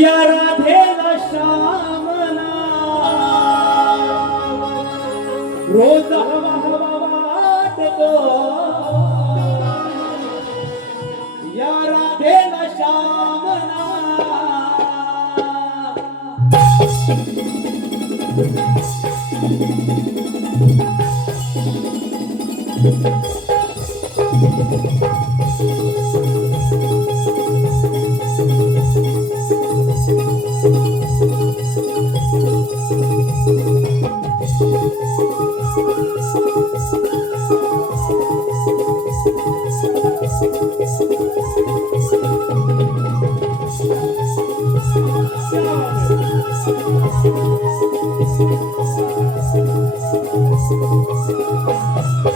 या राधेला श्यामना रोज हवा वाटतो या राधेला श्यामना.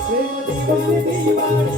प्रेम दिवानी दिवानी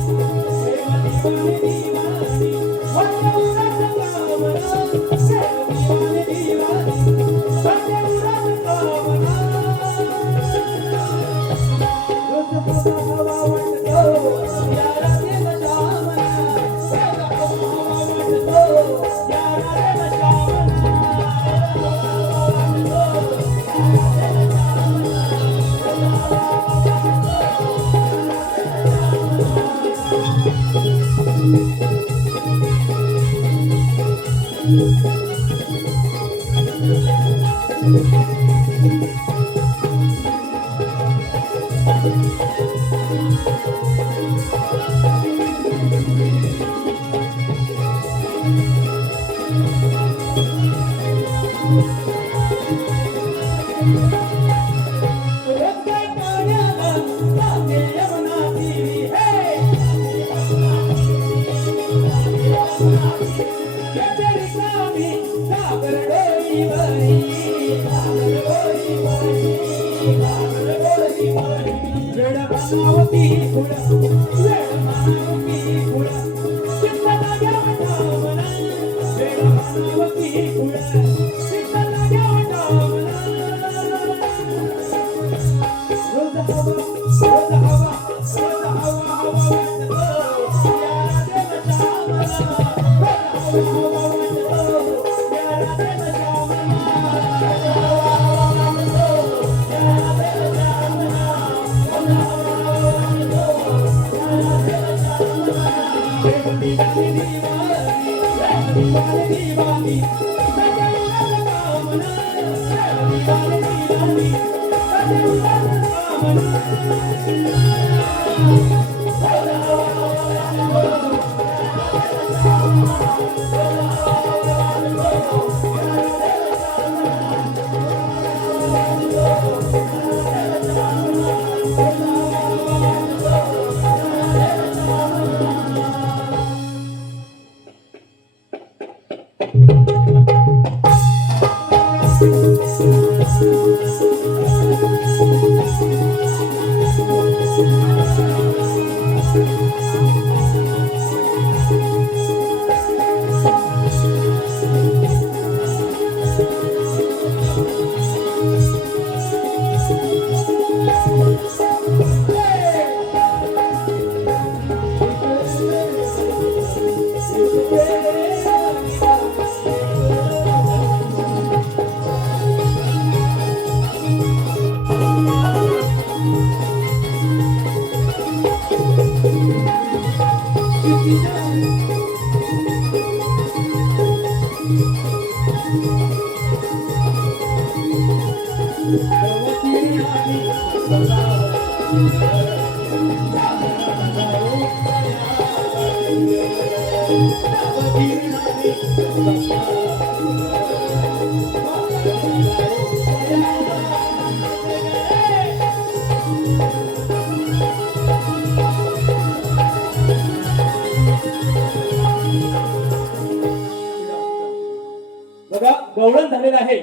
बघा गवळण झालेलं आहे.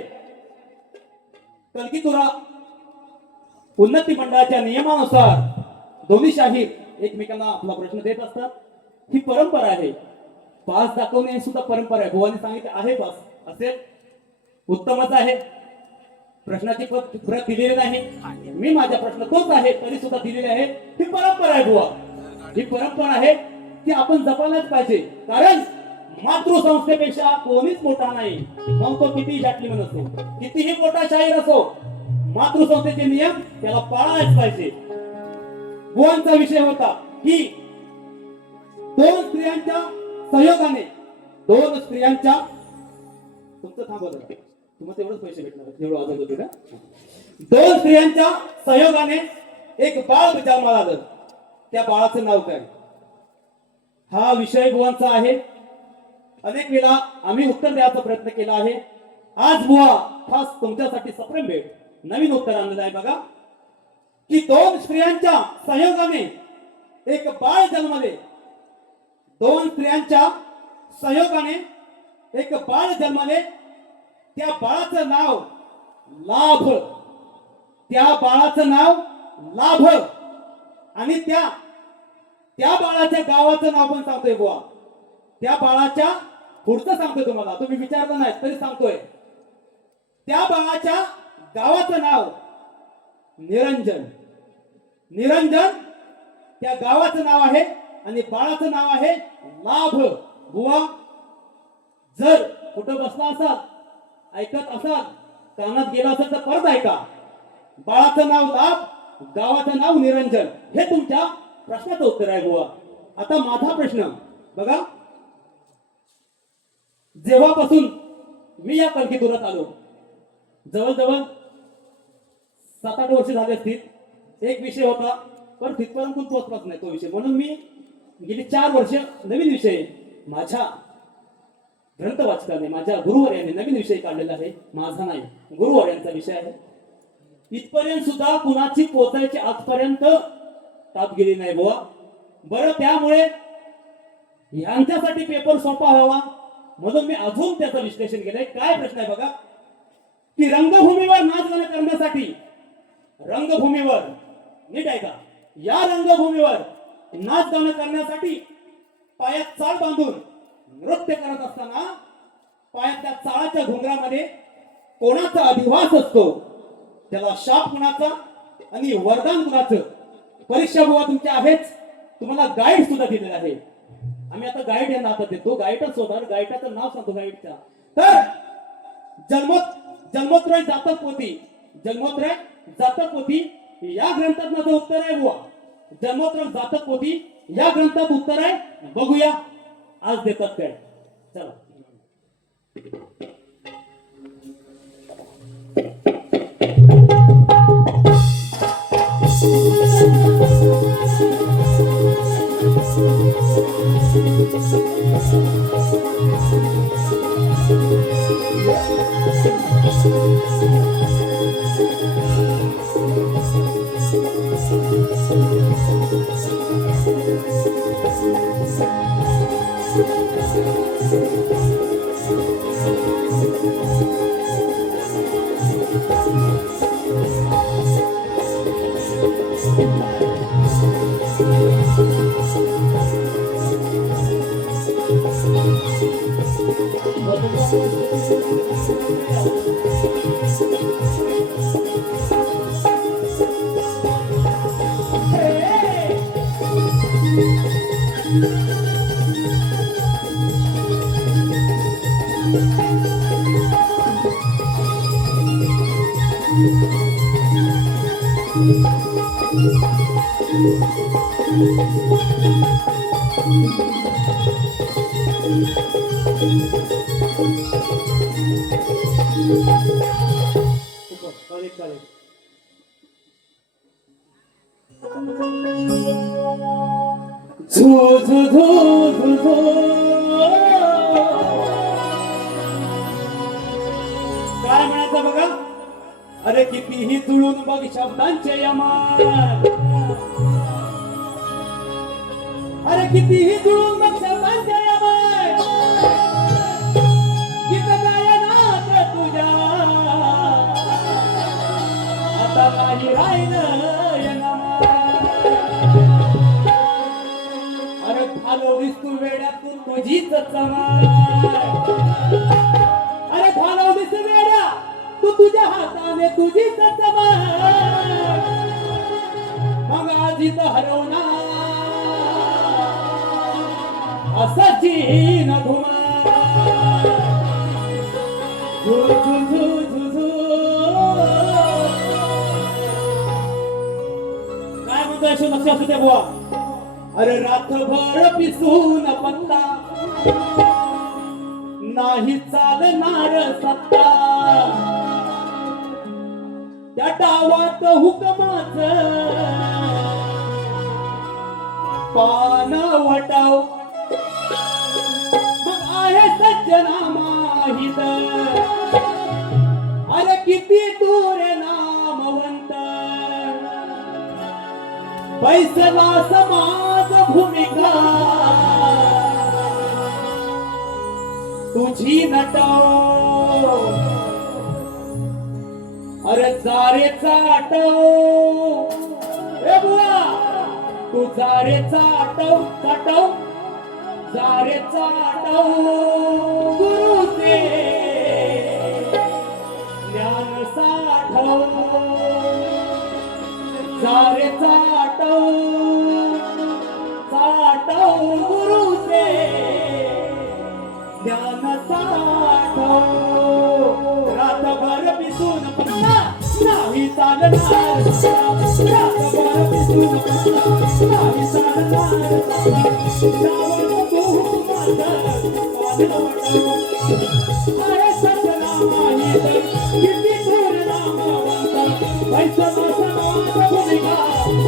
कलगीतुरा उन्नती मंडळाच्या नियमानुसार दोन्ही शाहीर एकमेकांना आपला प्रश्न देत असतात. ही परंपरा आहे. पास दाखवणे ही सुद्धा परंपरा आहे. भुवानी सांगितले आहे पास असेल उत्तमच आहे. प्रश्नाची प्रत दिलेली नाही. मी माझा प्रश्न तोच आहे तरी सुद्धा दिलेली आहे. ही परंपरा आहे बुवा. ही परंपरा आहे ती आपण जपायलाच पाहिजे. कारण मातृसंस्थेपेक्षा कोणीच मोठा नाही. मग तो कितीही जाटलीमन असो कितीही मोठा शाहीर असो मातृसंस्थेचे नियम त्याला पाळायच पाहिजे. बुवांचा विषय होता की दोन स्त्रियांच्या सहयोगाने तुमचं थांबवलं तुम्हाला तेवढंच पैसे भेटणार जेवढं आजाद होते का. दोन स्त्रियांच्या सहयोगाने एक बाळ जन्माला आलं. त्या बाळाचं नाव काय. हा विषय बुवांचा आहे. अनेक वेळा आम्ही उत्तर द्यायचा प्रयत्न केला आहे. आज बुवा खास तुमच्यासाठी सप्रेम भेट नवीन उत्तर आणलेलं आहे. बघा की दोन स्त्रियांच्या सहयोगाने एक बाळ जन्मले. दोन स्त्रियांच्या सहयोगाने एक बाळ जन्मले. त्या बाळाचं नाव लाभ. त्या बाळाचं नाव लाभ आणि त्या बाळाच्या गावाचं नाव पण सांगतोय बुवा. त्या बाळाच्या पुढचं सांगतोय तुम्हाला. तुम्ही विचारलं नाही तरी सांगतोय. त्या बाळाच्या गावाचं नाव निरंजन. निरंजन त्या गावाचं नाव आहे आणि बाळाचं नाव आहे लाभ. बुवा जर कुठं बसला असाल ऐकत असाल कानात गेला असेल तर परत ऐका. बाळाचं नाव लाभ गावाचं नाव निरंजन हे तुमच्या प्रश्नाचं उत्तर आहे बुवा. आता माझा प्रश्न बघा. जेव्हापासून मी या कणकीपुरात आलो, जवळजवळ 7-8 वर्ष झाले असतील, एक विषय होता पण तिथपर्यंत पोहोचलाच नाही तो विषय. म्हणून मी गेली 4 वर्ष नवीन विषय माझ्या ग्रंथवाचकाने, माझ्या गुरुवर्याने नवीन विषय काढलेला आहे. माझा नाही, गुरुवर्यांचा विषय आहे. इथपर्यंत सुद्धा कुणाची पोचायची आजपर्यंत ताप गेली नाही बुवा. बरं, त्यामुळे यांच्यासाठी पेपर सोपा व्हावा म्हणून मी अजून त्याचं विश्लेषण केलंय. काय प्रश्न आहे बघा, की रंगभूमीवर नाच गाणं करण्यासाठी, रंगभूमीवर नीट आहे का, या रंगभूमीवर नाच गाणं करण्यासाठी पायात चाळ बांधून नृत्य करत असताना पायात त्या चाळाच्या घुंगरामध्ये कोणाचा अधिवास असतो, त्याला शाप कुणाचा आणि वरदान कुणाचं. परीक्षा बुवा तुमच्या आहेच, तुम्हाला गाईड सुद्धा दिलेला आहे. आम्ही आता गाईड यांना आता देतो, गाईडच होणार, गाईडाचं नाव सांगतो गाईडच्या. तर जन्मोत्तराय जातक पोथी, जन्मोत्तराय जातक पोथी या ग्रंथात माझं उत्तर आहे बुवा. जन्मोत्तराय जातक पोथी या ग्रंथात उत्तर आहे, बघूया आज देतात काय. चला, झू झू झू झू झू. काय म्हणायचं बघा, अरे कितीही जुळून बघ शब्दांचे यमान, अरे कितीही जुळून बघ शब्दांचे यमान, गीत गायनात तुझ्या आता काही राहिलं. घालवलीस तू वेड्यातून तुझीच चमक, अरे घालवलीस वेड्या तू तुझ्या हाताने तुझीच चमक, मग आधी तर हरवणार असाची न घुमा. झू झू झू झू झू. काय म्हणतोय अशी लक्षात असू दे बुवा. अरे रात्रभर पिसून पत्ता नाही चालणार सत्ता, त्या डावात हुकमाच पान वटाव, मग आहे सज्जना माहित, अरे किती दूर नामवंत, पैसला समाज भूमिका तुझी नटव, अरे जारेचा आटव, ए बुवा तू जारेचा आटव चाटव, जारेचा आटव गुरुचे ज्ञान साठव, जारेचा आटव साठव गुरुचे ज्ञान साठव. रातभर पिसून पत्ता नाही चालणार, रातभर पिसून पत्ता नाही चालणार, तू माझं अरे सजना माहित किती दूर नामवंत वैष्णव समाज भूमिका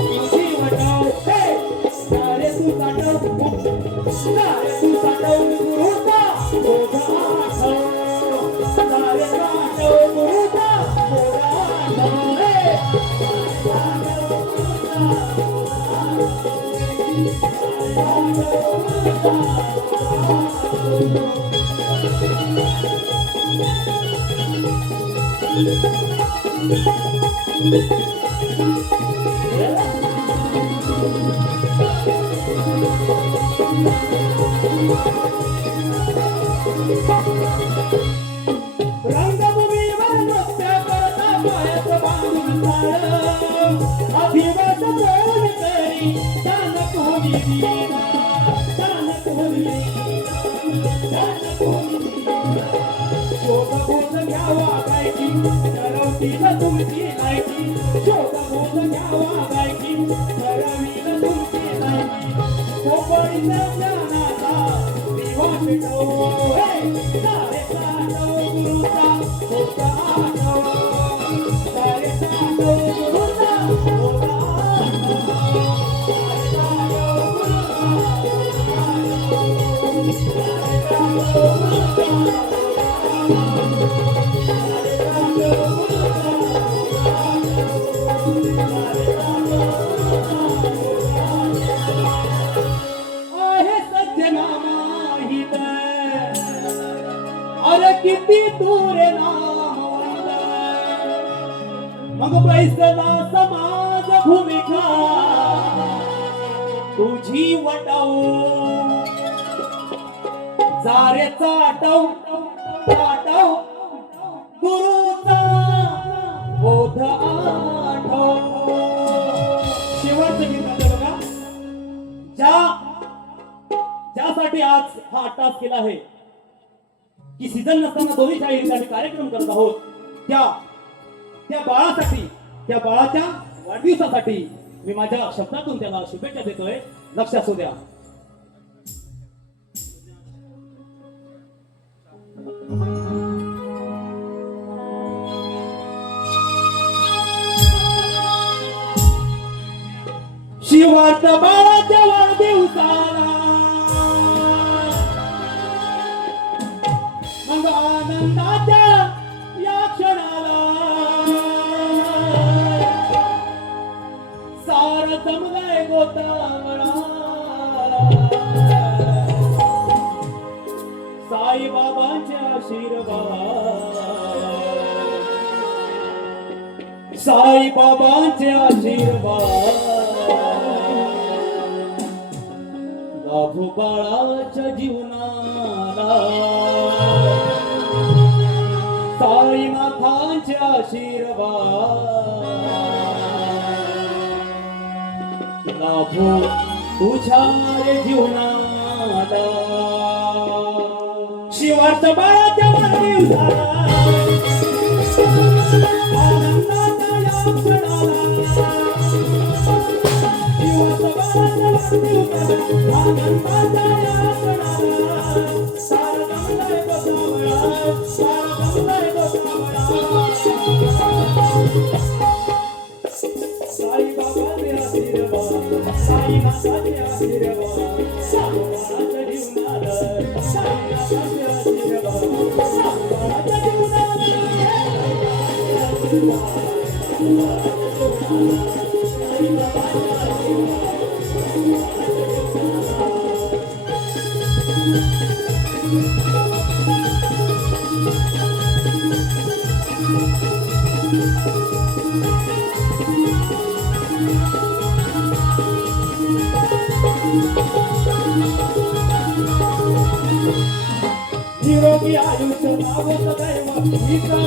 तुझी वटाव हे सारे तू साठव गुरुता ओझा आठव सारे साठव गुरुता ओझा आठव हे रंगभूमीवर नृत्य करता पायात बांधून झाड अभिवाद करून तरी त्यान कोणी दिला त्यान कोणी शोधभूत घ्यावा गायकी ठरवतील तुमची लायकी शोधभूत घ्यावा गायकी ठरवील तुमची लायकी कोपळीच्या ज्ञानाचा दिवा पेटवो हे सारे साठव गुरुचा होता आठव सारे साठव गुरुचा होता आहे सत्यनामाहित अरे किती दूर नामवंत मग बैसला समाज भूमिका तुझी वटाऊ जारेचा आटव आटव गुरुचा बोध आठव शेवटचं गीत आहे बघा ज्यासाठी आज हा अट्टास केला आहे की सीझन नसताना दोन्ही शाळेचा कार्यक्रम करत आहोत त्या बाळासाठी त्या बाळाच्या वाढदिवसासाठी मी माझ्या शब्दातून त्याला शुभेच्छा देतोय लक्ष असू द्या शिवार्थ बाळाच्या वाढदिवसाला मग आनंदाच्या या क्षणाला सार जमलंय गोतावळा साईबाबांचे आशीर्वाद साईबाबांचे आशीर्वाद लाभो बाळाच्या जीवनाला साईनाथांचे आशीर्वाद लाभो तुझ्या रे जीवनाला शिवार्थ बाळाच्या वाढदिवसाला आनंदाचा या क्षणाला निरोगी आयुष्य लाभो दैव इथं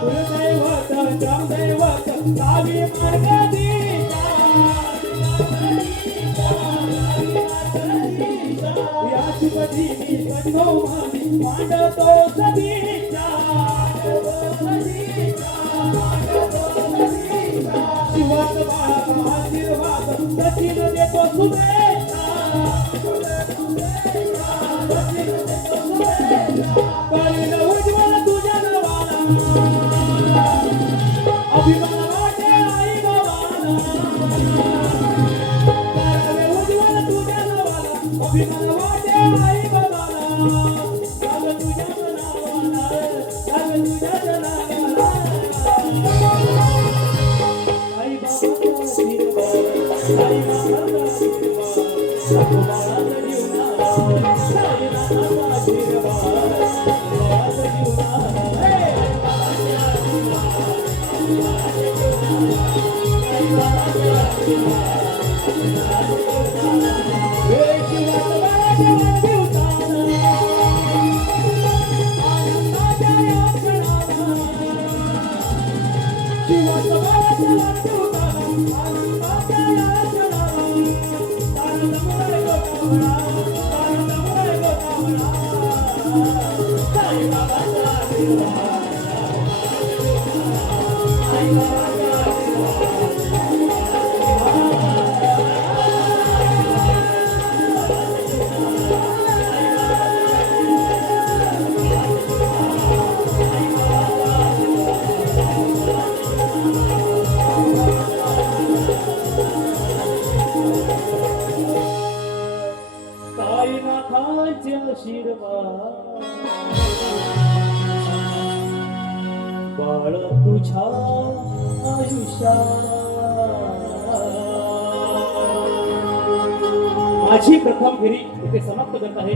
कुलदैवत ग्रामदैवत सावी मार्गदीशा याची कधी मी गणोमानी मांडतो सदिच्छा शिवाच बाळाचा आशीर्वाद दक्षिण देतो शुभेच्छा दक्षिण देतो शुभेच्छा करीन उज्ज्वल तुझ्या नावाला अभिमान वाटे आई बाबाला करीन उज्ज्वल तुझ्या नावाला अभिमान वाटे आई बाबाला गाव तुझ्या नावाला गाव तुझ्या नावाला आई बाबाचा आशीर्वाद आई बाबाचा आशीर्वाद बाबाचा जीवनाला आई बाबाचा आशीर्वाद बाबाचा जीवनाला आई बाबाचा आशीर्वाद आई बाबाचा आशीर्वाद हे जीवन बाळाच्या दिवसाला आनंदाच्या या क्षणाला जीवन बाळाच्या दिवसाला आनंदाच्या या क्षणाला आनंदमुळे गोतावळा आनंदमुळे गोतावळा आई बाबाचा आशीर्वाद आई बाबाचा साईनाथांचे आशीर्वाद बाळ तुझ्या आयुष्यात माझी प्रथम फेरी इथे समाप्त करत आहे.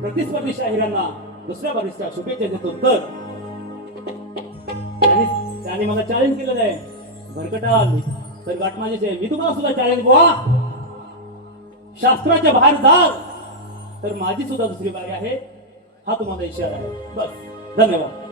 प्रतिस्पर्धी शाहिरांना दुसऱ्या बारीच्या शुभेच्छा देतो. तर त्याने मला चॅलेंज केलेलं आहे भरकटाल तर गाठमाजीचे मी तुम्हाला सुद्धा चॅलेंज बुवा शास्त्राच्या बाहेर जाल तर माझी सुद्धा दुसरी बारी आहे हा तुम्हाला इशारा आहे. बस धन्यवाद.